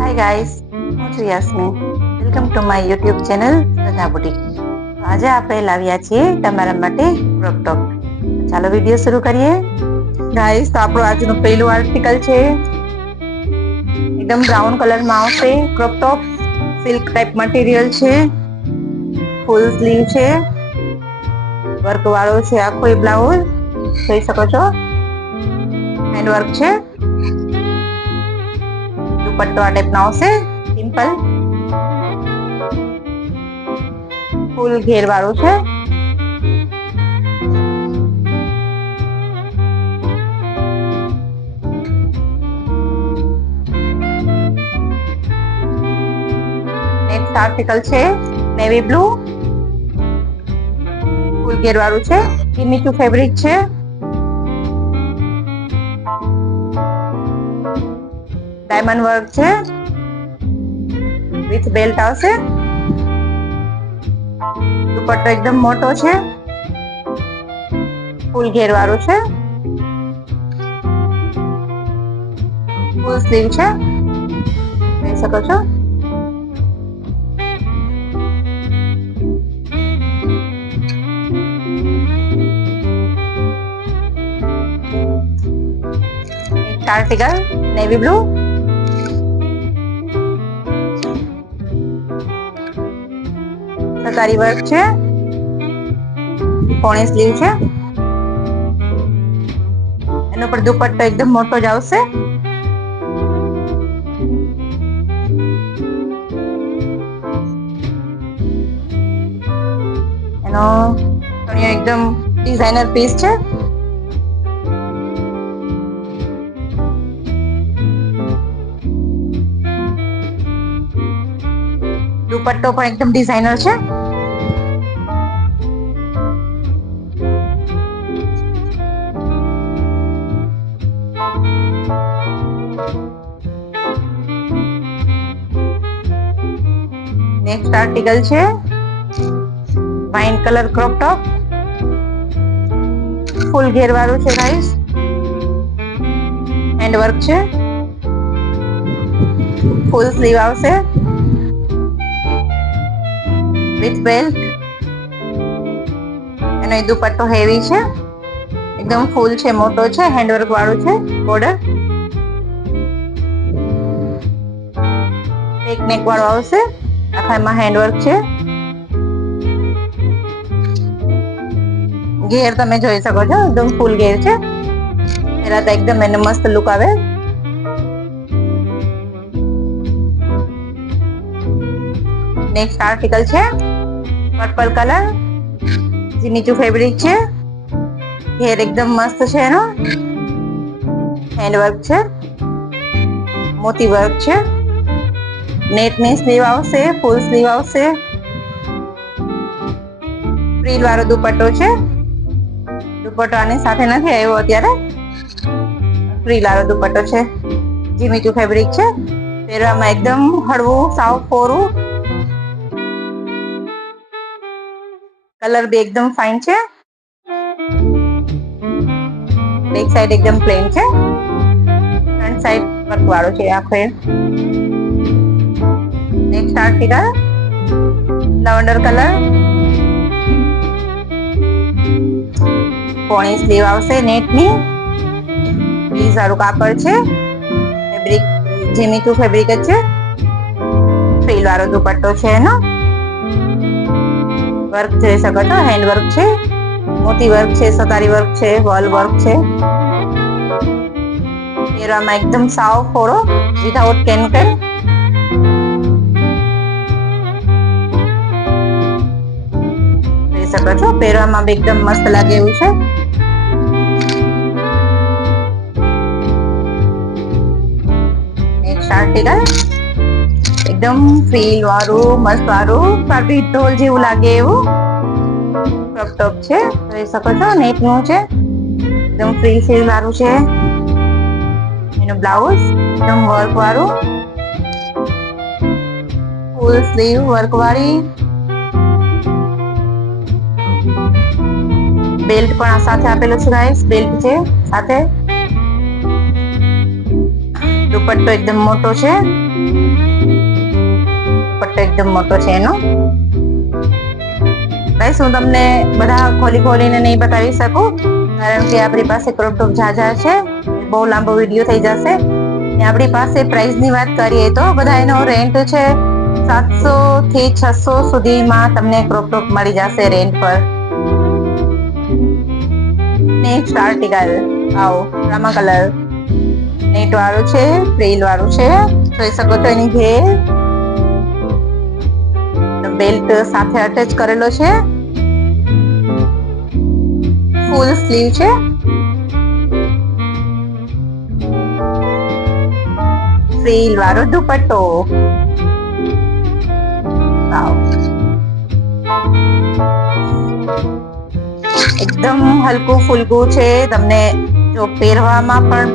Hi guys, હું છું Yasmin. Welcome to my YouTube channel શ્રદ્ધા બુટીક. આજે આપણે લાવ્યા છીએ તમારા માટે ક્રોપ ટોપ. ચાલો વિડીયો શરૂ કરીએ. ગાઈસ, તો આપણું આજનું પહેલું આર્ટિકલ છે. એકદમ બ્રાઉન કલરમાં આવશે crop top. Silk type material છે. ફૂલ સ્લીવ છે. વર્ક વાળો છે આખો બ્લાઉઝ જોઈ શકો છો. હેન્ડ વર્ક છે. દુપટ્ટો આ ટાઈપ નો આવશે સિમ્પલ. ફૂલ ઘેર વાળું છે. નેક્સ્ટ આર્ટિકલ છે નેવી બ્લુ. ફૂલ ઘેર વાળું છે. મીઠું ફેબ્રિક છે. ડાયમંડ વર્ક છે. વિથ બેલ્ટ આવશે. દુપટ્ટો એકદમ મોટો છે. ફૂલ ઘેર વાળું છે. ફૂલ સ્લીવ છે જોઈ શકો છો. Article navy blue. સતારી વર્ક છે. પોણી સ્લીવ છે. એનો પર દુપટ્ટો એકદમ મોટો જ આવશે. એનો એકદમ ડિઝાઇનર પીસ છે. દુપટ્ટો પણ એકદમ ડિઝાઇનર છે. નેક્સ્ટ આર્ટિકલ છે વાઇન કલર ક્રોપ ટોપ. ફૂલ ઘેર વાળું છે ગાઈસ. હેન્ડ વર્ક છે. ફૂલ સ્લીવ આવશે વિથ બેલ્ટ. એનો દુપટ્ટો હેવી છે. એકદમ ફૂલ છે, મોટો છે. હેન્ડવર્ક વાળું છે. બોર્ડર એક નેક વાળો આવશે. આખામાં હેન્ડવર્ક છે. ઘેર તમે જોઈ શકો છો એકદમ ફૂલ ઘેર છે. પેલા તો એકદમ એને મસ્ત લુક આવે. નેક્સ્ટ આર્ટિકલ છે પર્પલ કલર. નીચું ફેબ્રિક છે. ઘેર એકદમ મસ્ત છે. એનો હેન્ડ વર્ક છે. મોતી વર્ક છે. નેટ ની સ્લીવ આવશે. ફૂલ સ્લીવ આવશે. ફ્રીલ વાળો દુપટ્ટો છે. દુપટ્ટો આની સાથે નથી આવ્યો અત્યારે. ફ્રીલ વાળો દુપટ્ટો છે. જીમીચું ફેબ્રિક છે. પહેરવામાં એકદમ હળવું સાવ કોરું. કલર બી એકદમ ફાઇન છે. બેક સાઈડ એકદમ પ્લેન છે. ફ્રન્ટ સાઈડ વર્ક વાળો છે આખો. Next article lavender colour. પોણી સ્લીવ આવશે નેટની. પ્લીઝ વાળું કાપડ છે. ફેબ્રિક જીમીચું ફેબ્રિક જ છે. ફ્રીલ વાળો દુપટ્ટો છે એનો. વર્ક જોઈ શકો છો. હેન્ડ વર્ક છે. મોતી વર્ક છે. સતારી વર્ક છે. વોલ વર્ક છે. પહેરવામાં એકદમ સાવ ફોડો વિધાઉટ કેમિકલ. જોઈ શકો છો. પહેરવામાં બી એકદમ મસ્ત લાગે એવું છે. નેક્સ્ટ આર્ટિકલ એકદમ ફ્રીલ વાળું મસ્ત વાળું ફેબ્રિક ઢોલ જેવું લાગે એવું ક્રોપ ટોપ છે. જોઈ શકો છો. નેટ નું છે. એકદમ ફ્રી ફીલ વાળું છે. એનું બ્લાઉઝ એકદમ વર્ક વાળું. ફૂલ સ્લીવ વર્ક વાળી. બેલ્ટ પણ આ સાથે આપેલું છે ગાઈસ. બેલ્ટ છે સાથે. દુપટ્ટો એકદમ મોટો છે, દુપટ્ટો એકદમ મોટો છે એનો. ગાઈસ હું તમને બધા ખોલીને નહીં બતાવી શકું, કારણ કે આપણી પાસે ક્રોપ ટોપ જાજા છે, બહુ લાંબો વિડીયો થઈ જશે. આપણી પાસે પ્રાઇસ ની વાત કરીએ તો બધા એનો રેન્ટ છે 700 થી 600 સુધીમાં તમને ક્રોપ ટોપ મળી જશે રેન્ટ પર. નેક્સ્ટ આર્ટિકલ આવો રામા કલર, નેટ વાળું છે, ફ્રીલ વાળું છે. જોઈ શકો છો એની ઘેર બેલ્ટ સાથે અટેચ કરેલો છે, ફૂલ સ્લીવ છે, ફ્રીલ વાળો દુપટ્ટો. એકદમ હલકું ફુલકું છે, તમને જો પહેરવામાં પણ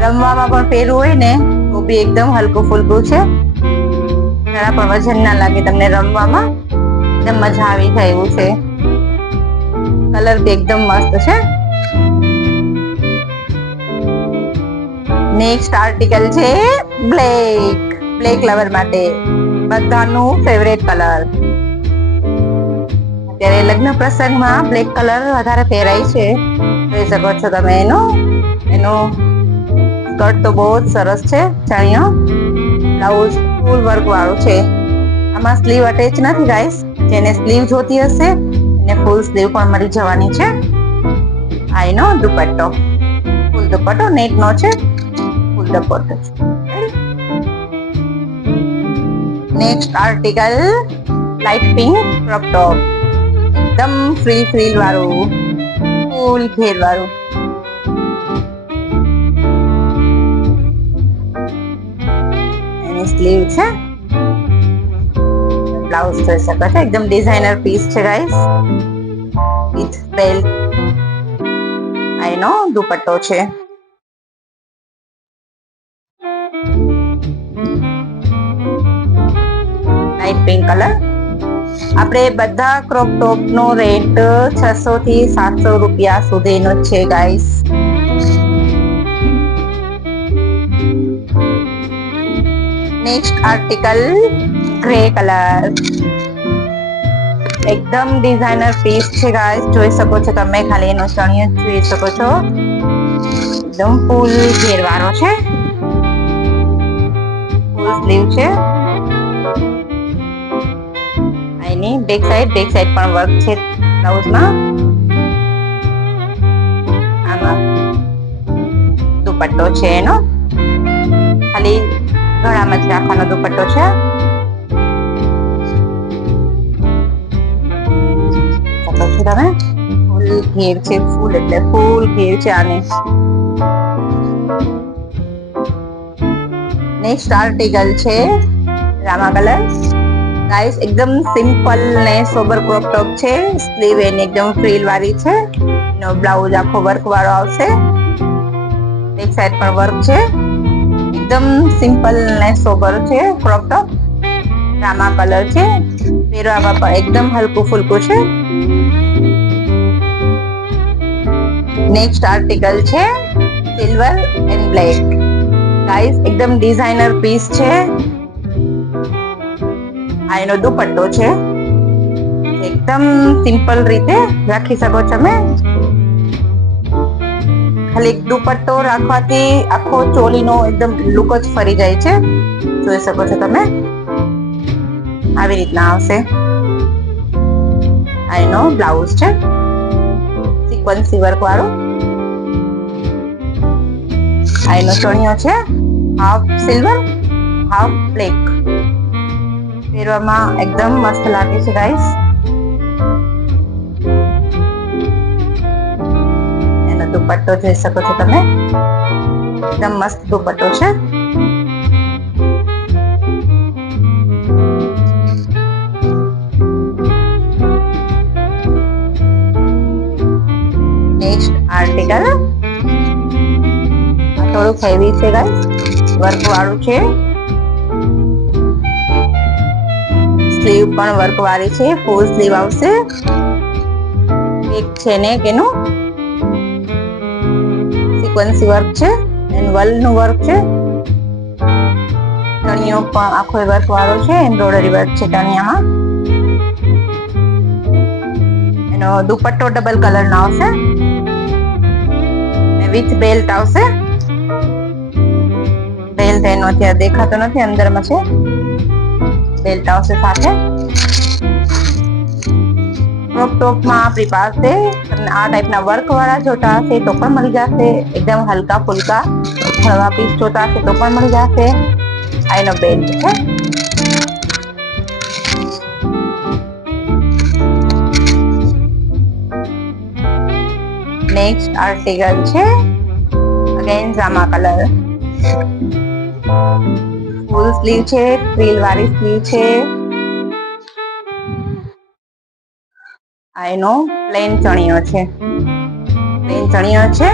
રમવામાં પણ પહેરવું હોય ને તો બી એકદમ હલકું ફુલકું છે. જરા પણ વજન ના લાગે તમને રમવામાં, એકદમ મજા આવી જાય એવું છે. કલર બી એકદમ મસ્ત છે. નેક્સ્ટ આર્ટિકલ છે બ્લેક લવર માટે બધાનું ફેવરેટ કલર. અત્યારે લગ્ન પ્રસંગમાં બ્લેક કલર વધારે પહેરાય છે. જોઈ શકો છો તમે એનો સ્કર્ટ તો બહુ જ સરસ છે, ચણિયો. બ્લાઉઝ ફૂલ વર્ક વાળું છે. આમાં સ્લીવ અટેચ નથી ગાઈસ, જેને સ્લીવ જોતી હશે એને ફૂલ સ્લીવ પણ મળી જવાની છે. આ એનો દુપટ્ટો, ફૂલ દુપટ્ટો નેટ નો છે, ફૂલ દુપટ્ટો છે. Next article light pink crop top, એકદમ ફ્રીલ વાળું, ફૂલ ઘેર વાળું. એની સ્લીવ છે, બ્લાઉઝ જોઈ શકો છો એકદમ ડિઝાઇનર પીસ છે ગાઈસ, વિથ બેલ્ટ. આ એનો દુપટ્ટો છે. Light pink colour. આપણે બધા ક્રોપ ટોપ નો રેટ 600 થી 700 રૂપિયા સુધીનો છે guys. Next article grey colour, એકદમ ડિઝાઇનર પીસ છે ગાઈસ. જોઈ શકો છો તમે, ખાલી એનો ચણિયો જોઈ શકો છો, એકદમ ફૂલ ઘેર વાળો છે, ફૂલ સ્લીવ છે. એની બેક સાઈડ પણ વર્ક છે બ્લાઉઝમાં. આમાં દુપટ્ટો છે એનો, ખાલી ગળામાં જ રાખવાનો દુપટ્ટો છે. તમે ફૂલ ઘેર છે, ફૂલ એટલે ફૂલ ઘેર છે આને. નેક્સ્ટ આર્ટિકલ છે રામા કલર. ગાઈસ એકદમ સિમ્પલ ને સોબર ક્રોપ ટોપ છે. સ્લીવ એની એકદમ ફ્રીલ વાળી છે, એનો બ્લાઉઝ આખો વર્ક વાળો આવશે, બેક સાઈડ પણ વર્ક છે. એકદમ સિમ્પલ ને સોબર છે ક્રોપ ટોપ, રામા કલર છે. પહેરવામાં પણ એકદમ હલકું ફુલકું છે. નેક્સ્ટ આર્ટિકલ છે સિલ્વર એન્ડ બ્લેક. ગાઈસ એકદમ ડિઝાઇનર પીસ છે. આ એનો દુપટ્ટો છે, એકદમ સિમ્પલ રીતે રાખી શકો તમે. ખાલી દુપટ્ટો રાખવાથી આખો ચોલીનો એકદમ લુક જ ફરી જાય છે. જોઈ શકો છો તમે, આવી રીતના આવશે. આ એનો બ્લાઉઝ છે, સિક્વન્સી વર્ક વાળો. આ એનો ચણિયો છે, હાફ સિલ્વર હાફ બ્લેક. પહેરવામાં એકદમ મસ્ત લાગે છે ગાઈસ. એનો દુપટ્ટો જોઈ શકો છો તમે, એકદમ મસ્ત દુપટ્ટો છે. નેક્સ્ટ આર્ટિકલ થોડુંક હેવી છે ગાઈસ, વર્ક વાળું છે. સ્લીવ પણ વર્ક વાળી છે, ફૂલ સ્લીવ આવશે. એક છે ને એનું સિક્વન્સી વર્ક છે એન્ડ વલ નું વર્ક છે. ચણિયો પણ આખો વર્ક વાળો છે, એમ્બ્રોઇડરી વર્ક છે ચણિયામાં. એનો દુપટ્ટો ડબલ કલર નો આવશે વિથ બેલ્ટ આવશે. બેલ્ટ એનો અત્યારે દેખાતો નથી, અંદરમાં છે. બેલ્ટ આવશે સાથે. ક્રોપ ટોપમાં આપણી પાસે તમને આ ટાઈપના વર્ક વાળા જોતા હશે તો પણ મળી જશે. એકદમ હલકા ફુલકા હળવા પીસ જોતા હશે તો પણ મળી જશે. આ એનો બેલ્ટ છે. નેક્સ્ટ આર્ટિકલ છે ઓર્ગેન્ઝામાં કલર. ફૂલ સ્લીવ છે, ફ્રીલ વાળી સ્લીવ છે. આ એનો પ્લેન ચણિયો છે. પ્લેન ચણિયો છે,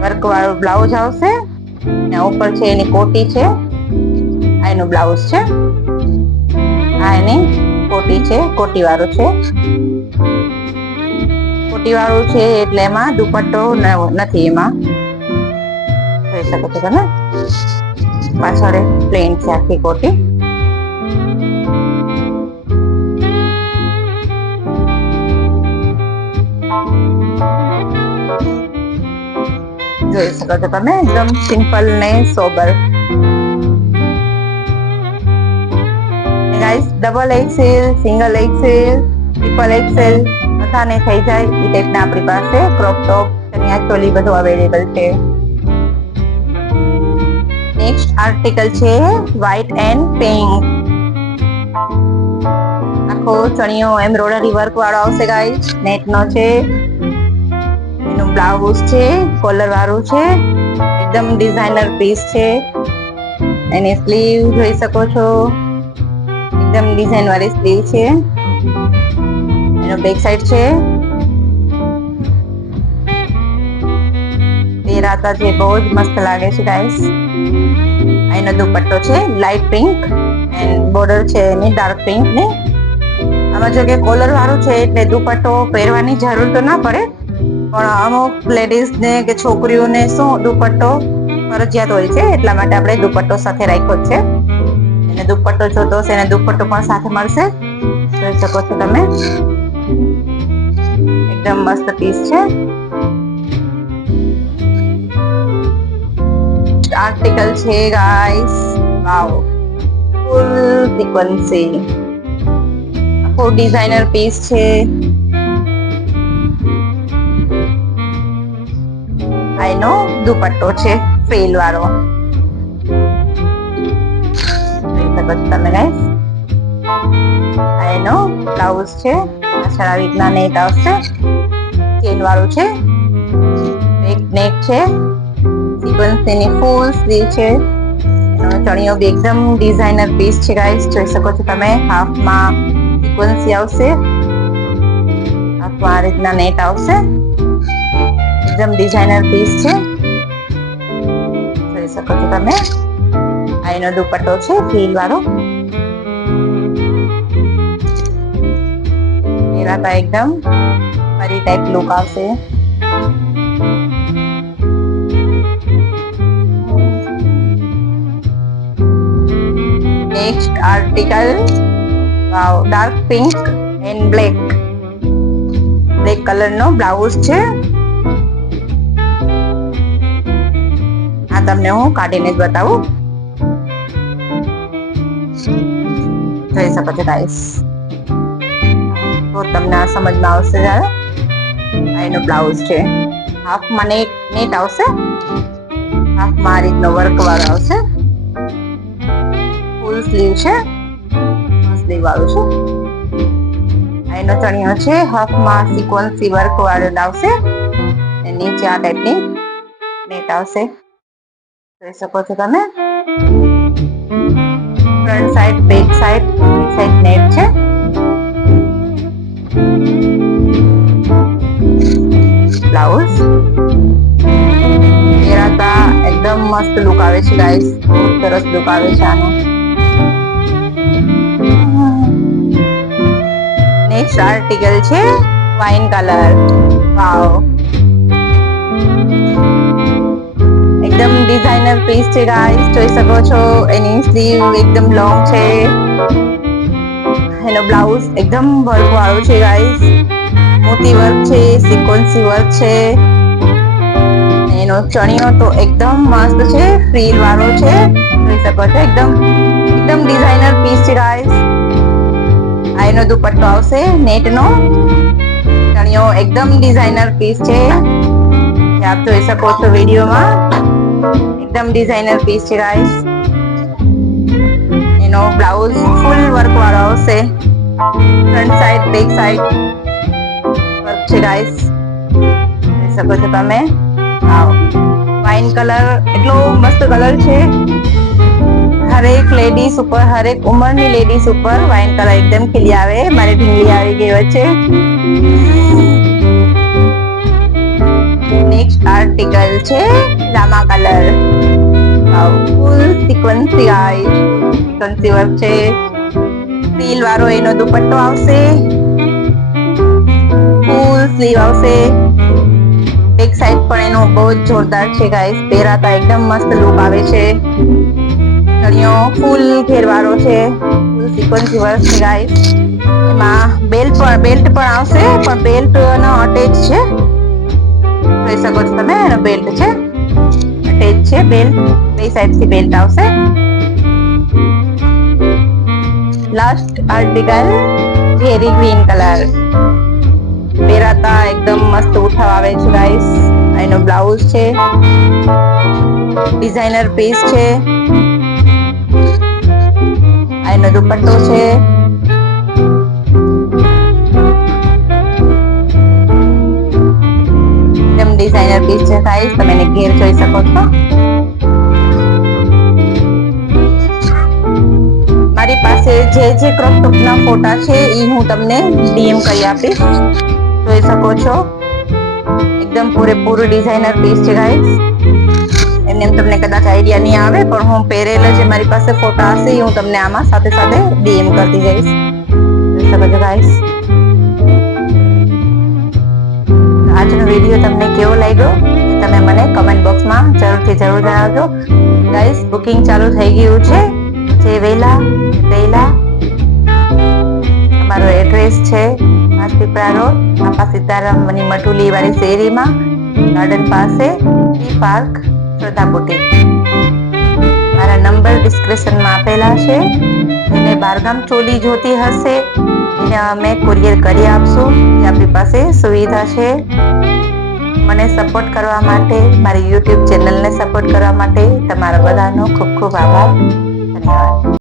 વર્ક વાળું બ્લાઉઝ આવશે ને ઉપર છે એની કોટી છે. આ એનું બ્લાઉઝ છે. આ એની કોટી છે, કોટી વાળું છે. કોટી વાળું છે એટલે એમાં દુપટ્ટો નથી. એમાં જોઈ શકો છો તમે, પાછળ પ્લેન છે આખી કોટી. જોઈ શકો છો તમે, એકદમ સિમ્પલ ને sober. Guys double XL, single XL, triple XL બધાને થઈ જાય એ ટાઈપના આપણી પાસે ક્રોપ ટોપ, ચણિયા ચોલી બધું અવેલેબલ છે. નેક્સ્ટ આર્ટિકલ છે વ્હાઈટ એન્ડ પિંક. આખો ચણિયો એમ્બ્રોઇડરી વર્ક વાળો આવશે ગાઈસ. નેટ નો છે. એનું બ્લાઉઝ છે, કોલર વાળું છે, એકદમ ડિઝાઇનર પીસ છે. એની સ્લીવ જોઈ શકો છો, એકદમ ડિઝાઇન વાળી સ્લીવ છે. એનો બેક સાઈડ છે. પહેરાતા જે બહુ જ મસ્ત લાગે છે ગાઈસ. એનો દુપટ્ટો છે લાઇટ પિંક એન્ડ બોર્ડર છે એની ડાર્ક પિંક ની. આમાં જો કે કોલર વાળું છે એટલે દુપટ્ટો પહેરવાની જરૂર તો ના પડે, પણ અમુક લેડીઝ ને કે છોકરીઓને શું દુપટ્ટો ફરજિયાત હોય છે, એટલા માટે આપણે દુપટ્ટો સાથે રાખ્યો છે. એને દુપટ્ટો જોતો હશે એને દુપટ્ટો પણ સાથે મળશે. જોઈ શકો છો તમે, એકદમ મસ્ત પીસ છે. આર્ટિકલ છે ગાઈસ, વાવ, ફૂલ સિક્વન્સી આખો ડિઝાઇનર પીસ છે. આ એનો દુપટ્ટો છે ફ્રીલ વાળો. જોઈ શકો છો તમે ગાઈસ. આ એનો બ્લાઉઝ છે. પાછળ આવી રીતના નેટ આવશે, ચેન વાળું છે. એક નેટ છે, સિક્વન્સની ફૂલ સ્લીવ છે. એનો ચણિયો બી એકદમ ડિઝાઇનર પીસ છે ગાઈસ. જોઈ શકો છો તમે, હાફમાં સિક્વન્સી આવશે, હાફમાં આ રીતના નેટ આવશે. એકદમ ડિઝાઇનર પીસ છે. જોઈ શકો છો તમે. આ એનો દુપટ્ટો છે ફ્રીલ વાળો. પહેરાતા એકદમ પરી ટાઈપ લુક આવશે. Next article, wow, dark pink and black. Black colour નો બ્લાઉઝ છે. આ તમને હું કાઢીને જ બતાવું. જોઈ શકો છો ગાઈસ, તો તમને આ સમજમાં આવશે જયારે. આ એનો બ્લાઉઝ છે. હાફમાં નેટ આવશે, હાફમાં આ રીતનો વર્ક વાળો આવશે. ફૂલ સ્લીવ છે, સ્લીવ વાળું છે. આ એનો ચણિયો છે, હાફમાં સિક્વન્સી વર્ક વાળો આવશે. નીચે આ ટાઈપની નેટ આવશે. જોઈ શકો છો તમે. Front side, back side net છે. બ્લાઉઝ પહેરાતા એકદમ મસ્ત લુક આવે છે ગાઈસ. બહુ સરસ લુક આવે છે આનો. નેક્સ્ટ આર્ટિકલ છે વાઇન કલર. વાવ, ડિઝાઇનર પીસ છે ગાઈસ, જોઈ શકો છો. એની સ્લીવ એકદમ લોંગ છે. એનો બ્લાઉઝ એકદમ વર્ક વાળો છે ગાઈસ. મોતી વર્ક છે, સિક્વન્સી વર્ક છે. એનો ચણિયો તો એકદમ મસ્ત છે, ફ્રીલ વાળો છે. જોઈ શકો છો એકદમ ડિઝાઇનર પીસ છે ગાઈસ. આ એનો દુપટ્ટો આવશે નેટ નો. ચણિયો એકદમ ડિઝાઇનર પીસ છે. આપ જોઈ શકો છો વિડીયોમાં. એકદમ ડિઝાઇનર પીસ છે ગાઈસ. એનો બ્લાઉઝ ફૂલ વર્ક વાળો આવશે. Front side back side work છે ગાઈસ, જોઈ શકો છો તમે. વાઇન કલર એટલો મસ્ત કલર છે. હરેક લેડીઝ ઉપર, હરેક ઉંમરની લેડીઝ ઉપર વાઇન કલર એકદમ ખીલી આવે. મારી ઢીંગલી આવી ગઈ વચ્ચે. નેક્સ્ટ આર્ટિકલ છે રામા કલર. ફૂલ સિક્વન્સી વર્ક છે. સ્ટીલ વાળો એનો દુપટ્ટો આવશે. ફૂલ સ્લીવ આવશે. બેક સાઈડ પણ એનો બહુ જ જોરદાર છે ગાઈસ. પહેરાતા એકદમ મસ્ત લુક આવે છે. ચણિયો ફૂલ ઘેરવાળો છે. ફૂલ સિક્વન્સી વર્ક છે ગાઈસ. એમાં બેલ્ટ પણ આવશે, પણ બેલ્ટ નો અટેચ છે. જોઈ શકો છો તમે. એનો બેલ્ટ છે, અટેચ છે બેલ્ટ. બે સાઈડ થી બેલ્ટ આવશે. લાસ્ટ આર્ટિકલ ઘેરી ગ્રીન કલર. પહેરાતા એકદમ મસ્ત ઉઠાવ આવે છે ગાઈસ. એનો બ્લાઉઝ છે, ડિઝાઇનર પીસ છે. એનો દુપટ્ટો છે. એકદમ ડિઝાઇનર પીસ છે ગાઈસ. તમે એને ઘેર જોઈ શકો છો. મારી પાસે જે ક્રોપ ટોપ ના ફોટા છે એ હું તમને ડીએમ કરી આપીશ. જોઈ શકો છો એકદમ પૂરેપૂરું ડિઝાઇનર પીસ છે ગાઈસ. એમને તમને કદાચ આઈડિયા નહીં આવે, પણ હું પહેરેલા જે મારી પાસે ફોટા હશે એ હું તમને આમાં સાથે સાથે ડીએમ કરતી જઈશ. જોઈ શકો છો ગાઈસ. આજનો વિડીયો તમને કેવો લાગ્યો તમે મને કમેન્ટ બોક્સમાં જરૂર જણાવજો ગાઈસ. બુકિંગ ચાલુ થઈ ગયું છે. જે વહેલા અમારો એડ્રેસ છે રાજપીપળા રોડ, બાપા સીતારામની મઠુલી વાળી શેરીમાં, ગાર્ડન પાસે પાર્ક, શ્રદ્ધા બુટીક. મારા નંબર ડિસ્ક્રિપ્શનમાં આપેલા છે. એને બારગામ ચોલી જોતી હશે એને અમે કુરિયર કરી આપશું. આપણી પાસે સુવિધા છે. મને સપોર્ટ કરવા માટે, મારી યુટ્યુબ ચેનલને સપોર્ટ કરવા માટે તમારા બધાનો ખૂબ ખૂબ આભાર. ધન્યવાદ.